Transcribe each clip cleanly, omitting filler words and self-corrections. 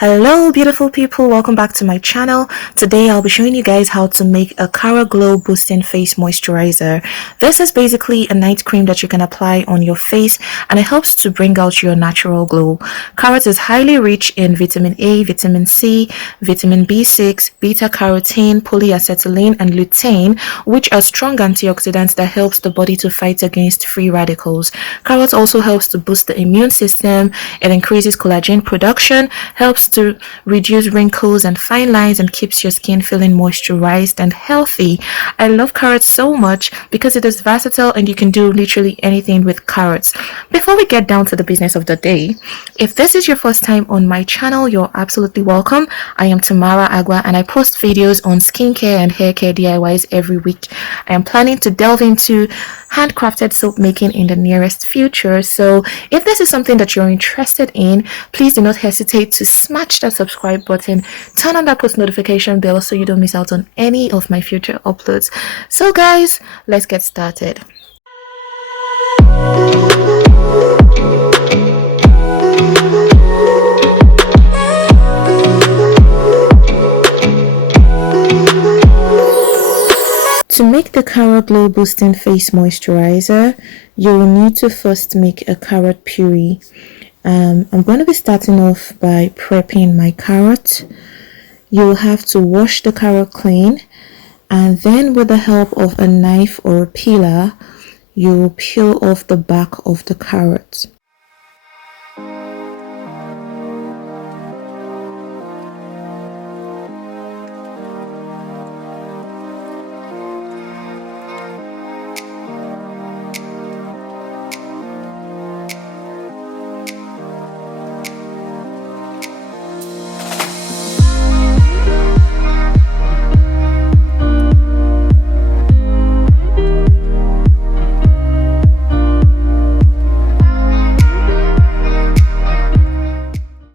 Hello beautiful people, welcome back to my channel. Today I'll be showing you guys how to make a Cara Glow Boosting Face Moisturizer. This is basically a night cream that you can apply on your face and it helps to bring out your natural glow. Carrot is highly rich in vitamin A, vitamin C, vitamin B6, beta carotene, polyacetylene and lutein, which are strong antioxidants that helps the body to fight against free radicals. Carrot also helps to boost the immune system, it increases collagen production, helps to reduce wrinkles and fine lines and keeps your skin feeling moisturized and healthy. I love carrots so much because it is versatile and you can do literally anything with carrots. Before we get down to the business of the day, if this is your first time on my channel, you're absolutely welcome. I am Tamara Agua and I post videos on skincare and hair care DIYs every week. I am planning to delve into handcrafted soap making in the nearest future, so if this is something that you're interested in, please do not hesitate to smash that subscribe button, turn on that post notification bell so you don't miss out on any of my future uploads. So guys, let's get started. To make the Cara Glow Boosting Face Moisturizer, you will need to first make a carrot puree. I'm going to be starting off by prepping my carrot. You will have to wash the carrot clean, and then with the help of a knife or a peeler, you will peel off the back of the carrot.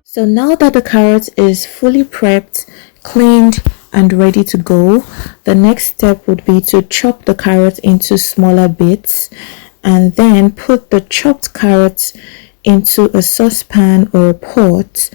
So now that the carrot is fully prepped, cleaned and ready to go, the next step would be to chop the carrot into smaller bits and then put the chopped carrots into a saucepan or a pot.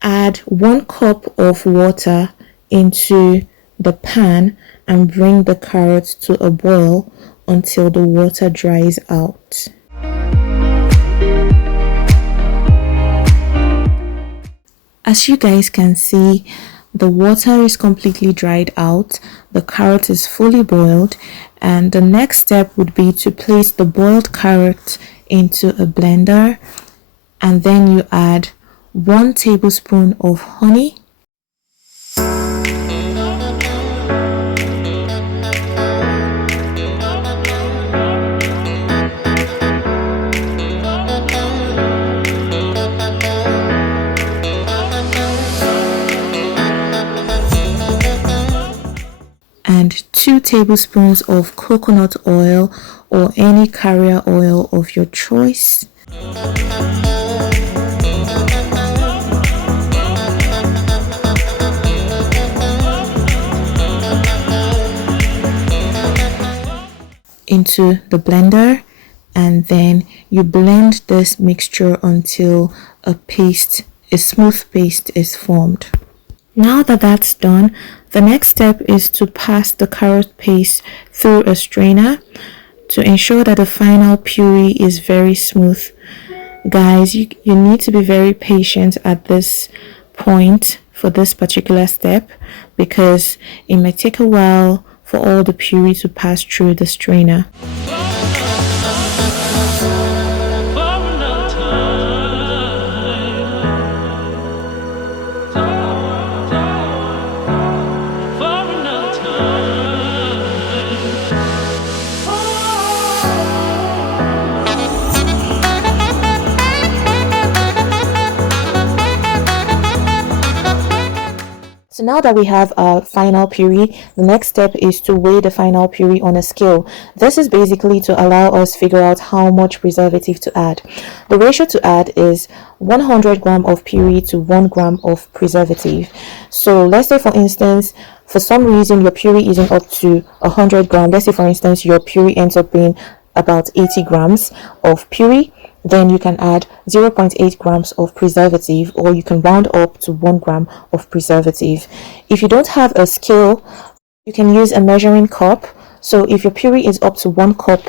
Add 1 cup of water into the pan and bring the carrots to a boil until the water dries out. As you guys can see, the water is completely dried out, the carrot is fully boiled, and the next step would be to place the boiled carrot into a blender, and then you add 1 tablespoon of honey, and 2 tablespoons of coconut oil or any carrier oil of your choice. Into the blender, and then you blend this mixture until a smooth paste is formed. Now that that's done, the next step is to pass the carrot paste through a strainer to ensure that the final puree is very smooth. Guys, you need to be very patient at this point for this particular step because it may take a while for all the puree to pass through the strainer. So now that we have our final puree, the next step is to weigh the final puree on a scale. This is basically to allow us to figure out how much preservative to add. The ratio to add is 100 gram of puree to 1 gram of preservative. So let's say, for instance, for some reason your puree isn't up to 100 grams. Let's say, for instance, your puree ends up being about 80 grams of puree. Then you can add 0.8 grams of preservative, or you can round up to 1 gram of preservative. If you don't have a scale, you can use a measuring cup. So if your puree is up to 1 cup,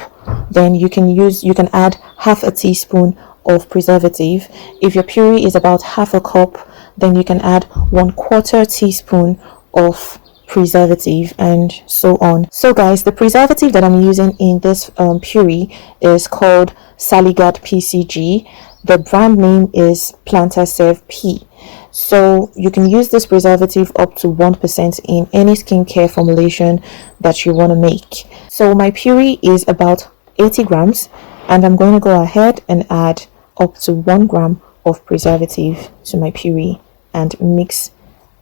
then you can add half a teaspoon of preservative. If your puree is about half a cup, then you can add 1/4 teaspoon of preservative, and so on. So guys, the preservative that I'm using in this puree is called Saligard PCG. The brand name is Plantaserve P. So you can use this preservative up to 1% in any skincare formulation that you want to make. So my puree is about 80 grams, and I'm going to go ahead and add up to 1 gram of preservative to my puree and mix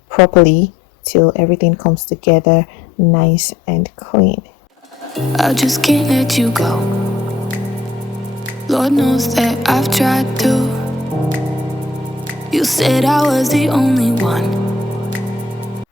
properly till everything comes together nice and clean. I just can't let you go. Lord knows that I've tried to. You said I was the only one.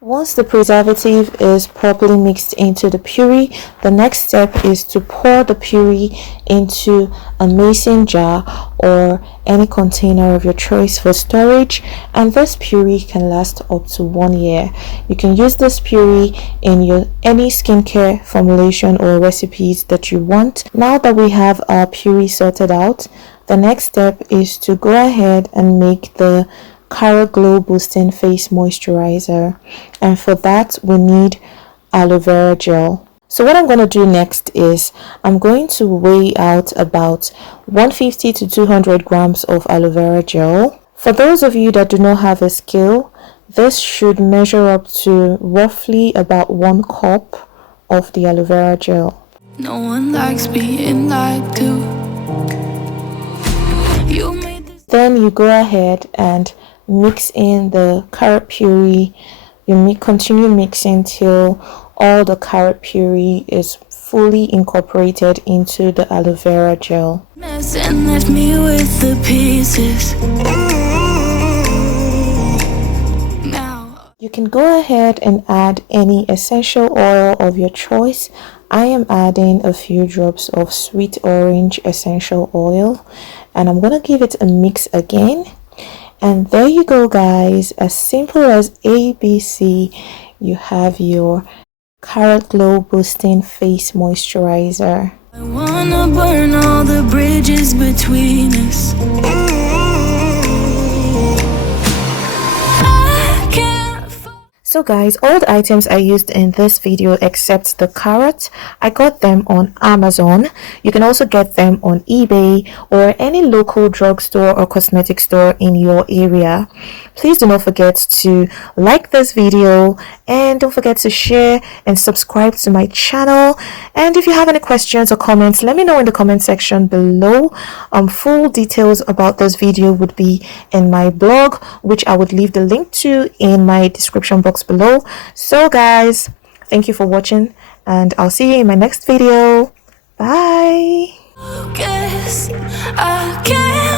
Once the preservative is properly mixed into the puree, the next step is to pour the puree into a mason jar or any container of your choice for storage, and this puree can last up to 1 year. You can use this puree in any skincare formulation or recipes that you want. Now that we have our puree sorted out, the next step is to go ahead and make the Cara Glow Boosting Face Moisturizer, and for that we need aloe vera gel. So what I'm going to do next is I'm going to weigh out about 150 to 200 grams of aloe vera gel. For those of you that do not have a scale, this should measure up to roughly about 1 cup of the aloe vera gel. No one likes being lied to. Then you go ahead and mix in the carrot puree. You continue mixing till all the carrot puree is fully incorporated into the aloe vera gel. And left me with the pieces. Now you can go ahead and add any essential oil of your choice. I am adding a few drops of sweet orange essential oil, and I'm gonna give it a mix again. And there you go, guys. As simple as ABC, you have your Cara Glow Boosting Face Moisturizer. I wanna burn all the bridges between us. So guys, all the items I used in this video except the carrot, I got them on Amazon. You can also get them on eBay or any local drugstore or cosmetic store in your area. Please do not forget to like this video, and don't forget to share and subscribe to my channel. And if you have any questions or comments, let me know in the comment section below. Full details about this video would be in my blog, which I would leave the link to in my description box below. So guys, thank you for watching, and I'll see you in my next video. Bye. Guess I can't